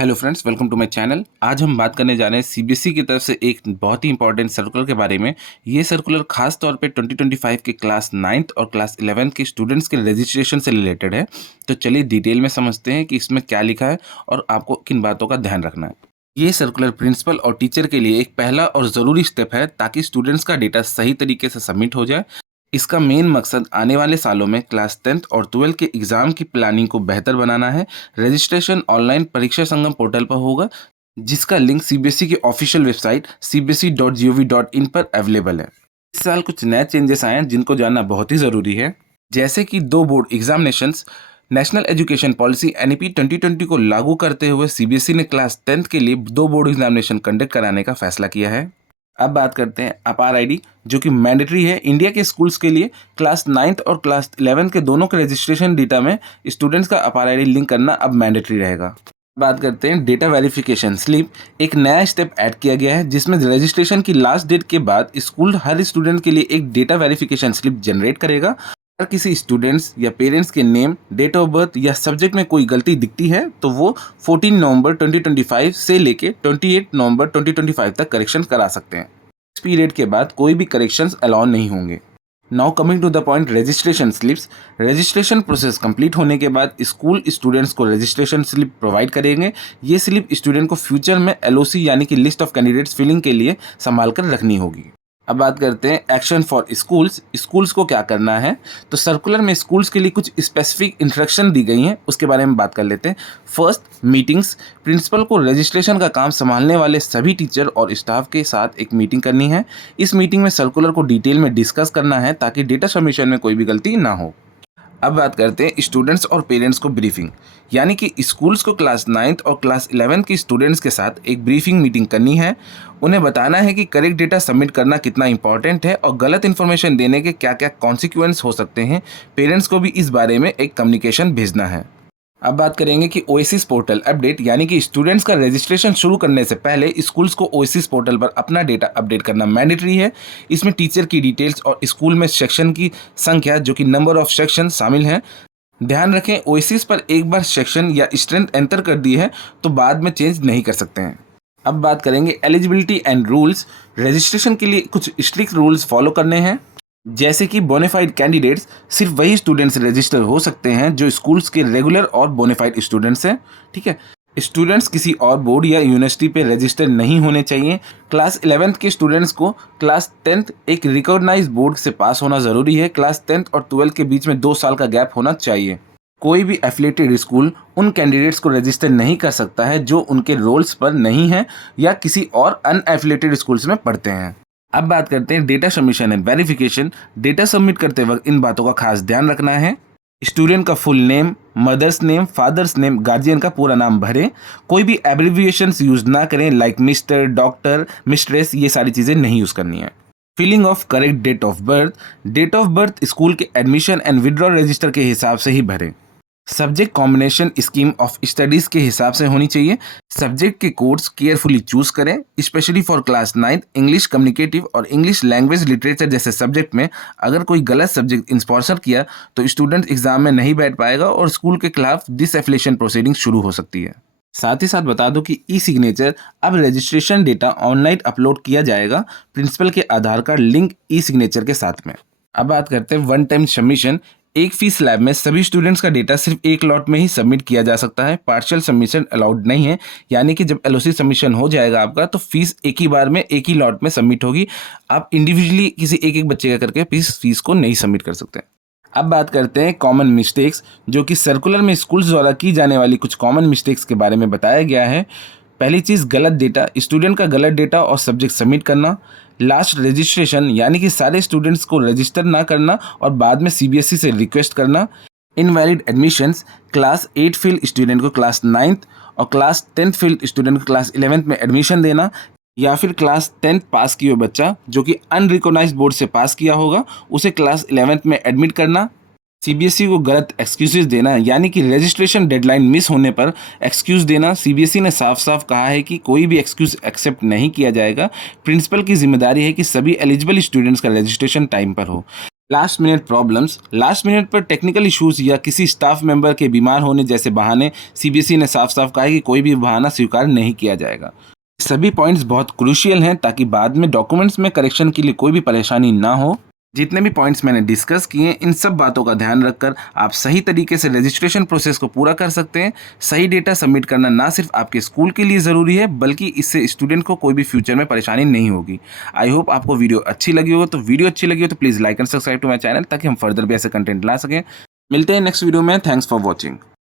Hello friends, welcome to my channel. आज हम बात करने जा रहे हैं सीबीएसई की तरफ से एक बहुत ही इंपॉर्टेंट सर्कुलर के बारे में। ये सर्कुलर खास तौर पे 2025 के क्लास 9th और क्लास 11th के स्टूडेंट्स के रजिस्ट्रेशन से रिलेटेड है। तो चलिए डिटेल में समझते हैं कि इसमें क्या लिखा है और आपको किन बातों का ध्यान रखना है। ये सर्कुलर प्रिंसिपल और टीचर के लिए एक पहला और ज़रूरी स्टेप है ताकि स्टूडेंट्स का डेटा सही तरीके से सबमिट हो जाए। इसका मेन मकसद आने वाले सालों में क्लास 10th और 12th के एग्ज़ाम की प्लानिंग को बेहतर बनाना है। रजिस्ट्रेशन ऑनलाइन परीक्षा संगम पोर्टल पर होगा, जिसका लिंक सीबीएसई की ऑफिशियल वेबसाइट cbse.gov.in पर अवेलेबल है। इस साल कुछ नए चेंजेस आए हैं जिनको जानना बहुत ही ज़रूरी है, जैसे कि 2 board examinations. National education policy NEP 2020 को लागू करते हुए सीबीएसई ने क्लास 10th के लिए 2 बोर्ड एग्जामिनेशन कंडक्ट कराने का फैसला किया है। अब बात करते हैं अपार आईडी, जो कि मैंडेटरी है इंडिया के स्कूल्स के लिए। क्लास 9th और क्लास 11th के दोनों के रजिस्ट्रेशन डेटा में स्टूडेंट्स का अपार आईडी लिंक करना अब मैंडेटरी रहेगा। बात करते हैं डेटा वेरिफिकेशन स्लिप। एक नया स्टेप ऐड किया गया है जिसमें रजिस्ट्रेशन की लास्ट डेट के बाद स्कूल हर स्टूडेंट के लिए एक डेटा वेरिफिकेशन स्लिप जनरेट करेगा। अगर किसी स्टूडेंट्स या पेरेंट्स के नेम, डेट ऑफ बर्थ या सब्जेक्ट में कोई गलती दिखती है तो वो 14 नवंबर 2025 से लेके 28 नवंबर 2025 तक करेक्शन करा सकते हैं। इस पीरियड के बाद कोई भी करेक्शंस अलाउ नहीं होंगे। Now coming to the point, registration slips. Registration process complete होने के बाद स्कूल स्टूडेंट्स को रजिस्ट्रेशन स्लिप प्रोवाइड करेंगे। ये स्लिप स्टूडेंट को फ्यूचर में एलओसी यानी कि लिस्ट ऑफ कैंडिडेट्स फिलिंग के लिए संभाल कर रखनी होगी। अब बात करते हैं एक्शन फॉर स्कूल्स। स्कूल्स को क्या करना है, तो सर्कुलर में स्कूल्स के लिए कुछ स्पेसिफिक इंस्ट्रक्शन दी गई हैं, उसके बारे में बात कर लेते हैं। First, meetings. प्रिंसिपल को रजिस्ट्रेशन का काम संभालने वाले सभी टीचर और स्टाफ के साथ एक मीटिंग करनी है। इस मीटिंग में सर्कुलर को डिटेल में डिस्कस करना है ताकि डेटा सबमिशन में कोई भी गलती ना हो। अब बात करते हैं स्टूडेंट्स और पेरेंट्स को ब्रीफिंग, यानी कि स्कूल्स को क्लास 9th और क्लास 11th की स्टूडेंट्स के साथ एक ब्रीफिंग मीटिंग करनी है। उन्हें बताना है कि करेक्ट डेटा सबमिट करना कितना इंपॉर्टेंट है और गलत इन्फॉर्मेशन देने के क्या क्या कॉन्सिक्वेंस हो सकते हैं। पेरेंट्स को भी इस बारे में एक कम्युनिकेशन भेजना है। अब बात करेंगे कि ओएसिस पोर्टल अपडेट, यानी कि स्टूडेंट्स का रजिस्ट्रेशन शुरू करने से पहले स्कूल्स को ओएसिस पोर्टल पर अपना डेटा अपडेट करना मैंडेटरी है। इसमें टीचर की डिटेल्स और स्कूल में सेक्शन की संख्या, जो कि नंबर ऑफ सेक्शन शामिल हैं। ध्यान रखें, ओएसिस पर एक बार सेक्शन या स्ट्रेंथ एंटर कर दी है तो बाद में चेंज नहीं कर सकते हैं। अब बात करेंगे एलिजिबिलिटी एंड रूल्स। रजिस्ट्रेशन के लिए कुछ स्ट्रिक्ट रूल्स फॉलो करने हैं, जैसे कि बोनाफाइड कैंडिडेट्स सिर्फ वही स्टूडेंट्स रजिस्टर हो सकते हैं जो स्कूल्स के रेगुलर और बोनाफाइड स्टूडेंट्स हैं। ठीक है, स्टूडेंट्स किसी और बोर्ड या यूनिवर्सिटी पे रजिस्टर नहीं होने चाहिए। क्लास 11th के स्टूडेंट्स को क्लास 10th एक रिकॉग्नाइज बोर्ड से पास होना ज़रूरी है। क्लास 10th और 12th के बीच में 2 साल का गैप होना चाहिए। कोई भी एफिलिएटेड स्कूल उन कैंडिडेट्स को रजिस्टर नहीं कर सकता है जो उनके रोल्स पर नहीं हैं या किसी और अनएफिलिएटेड स्कूल्स में पढ़ते हैं। अब बात करते हैं data submission and verification. Data submit करते वक्त इन बातों का खास ध्यान रखना है। स्टूडेंट का full name, mother's name, father's name, guardian का पूरा नाम भरें। कोई भी एब्रिविएशंस यूज ना करें, लाइक मिस्टर, डॉक्टर, मिस्ट्रेस, ये सारी चीज़ें नहीं यूज़ करनी है। Filling of correct date of birth. Date of birth school के एडमिशन एंड विड्रॉल रजिस्टर के हिसाब से ही भरें। Subject combination scheme of studies के हिसाब से होनी चाहिए। सब्जेक्ट के कोर्स केयरफुली चूज करें, specially for class 9th। English communicative और इंग्लिश लैंग्वेज लिटरेचर जैसे सब्जेक्ट में अगर कोई गलत सब्जेक्ट स्पॉन्सर किया तो स्टूडेंट एग्जाम में नहीं बैठ पाएगा और स्कूल के खिलाफ डिसएफिलिएशन प्रोसीडिंग शुरू हो सकती है। साथ ही साथ बता दो कि ई सिग्नेचर, अब रजिस्ट्रेशन डेटा ऑनलाइन अपलोड किया जाएगा प्रिंसिपल के आधार कार्ड लिंक ई सिग्नेचर के साथ में। अब बात करते हैं वन टाइम सबमिशन। एक फीस स्लैब में सभी स्टूडेंट्स का डेटा सिर्फ एक लॉट में ही सबमिट किया जा सकता है। पार्शियल सबमिशन अलाउड नहीं है, यानी कि जब एलओसी सबमिशन हो जाएगा आपका तो फीस एक ही बार में एक ही लॉट में सबमिट होगी। आप इंडिविजुअली किसी एक बच्चे का करके फीस को नहीं सबमिट कर सकते। अब बात करते हैं कॉमन मिस्टेक्स, जो कि सर्कुलर में स्कूल्स द्वारा की जाने वाली कुछ कॉमन मिस्टेक्स के बारे में बताया गया है। पहली चीज़, गलत डेटा, स्टूडेंट का गलत डेटा और सब्जेक्ट सबमिट करना। लास्ट रजिस्ट्रेशन, यानी कि सारे स्टूडेंट्स को रजिस्टर ना करना और बाद में सीबीएसई से रिक्वेस्ट करना। Invalid admissions, class 8 fail student को क्लास 9th और क्लास 10th फेल स्टूडेंट को क्लास 11th में एडमिशन देना, या फिर क्लास 10th पास किए हुए बच्चा जो कि अनरिकॉग्नाइज्ड बोर्ड से पास किया होगा उसे क्लास 11th में एडमिट करना। सीबीएसई को गलत एक्सक्यूजेस देना, यानी कि रजिस्ट्रेशन डेडलाइन मिस होने पर एक्सक्यूज़ देना। सीबीएसई ने साफ साफ कहा है कि कोई भी एक्सक्यूज़ एक्सेप्ट नहीं किया जाएगा। प्रिंसिपल की जिम्मेदारी है कि सभी एलिजिबल स्टूडेंट्स का रजिस्ट्रेशन टाइम पर हो। Last minute problems, last minute पर टेक्निकल इश्यूज या किसी स्टाफ मेंबर के बीमार होने जैसे बहाने सीबीएसई ने साफ साफ कहा है कि कोई भी बहाना स्वीकार नहीं किया जाएगा। सभी पॉइंट्स बहुत क्रूशियल हैं ताकि बाद में डॉक्यूमेंट्स में करेक्शन के लिए कोई भी परेशानी ना हो। जितने भी पॉइंट्स मैंने डिस्कस किए इन सब बातों का ध्यान रखकर आप सही तरीके से रजिस्ट्रेशन प्रोसेस को पूरा कर सकते हैं। सही डेटा सबमिट करना ना सिर्फ आपके स्कूल के लिए ज़रूरी है बल्कि इससे स्टूडेंट को कोई भी फ्यूचर में परेशानी नहीं होगी। आई होप आपको वीडियो अच्छी लगी हो, तो वीडियो अच्छी लगी हो तो please like and subscribe to my channel ताकि हम फर्दर भी ऐसे कंटेंट ला सकें। मिलते हैं नेक्स्ट वीडियो में। Thanks for watching.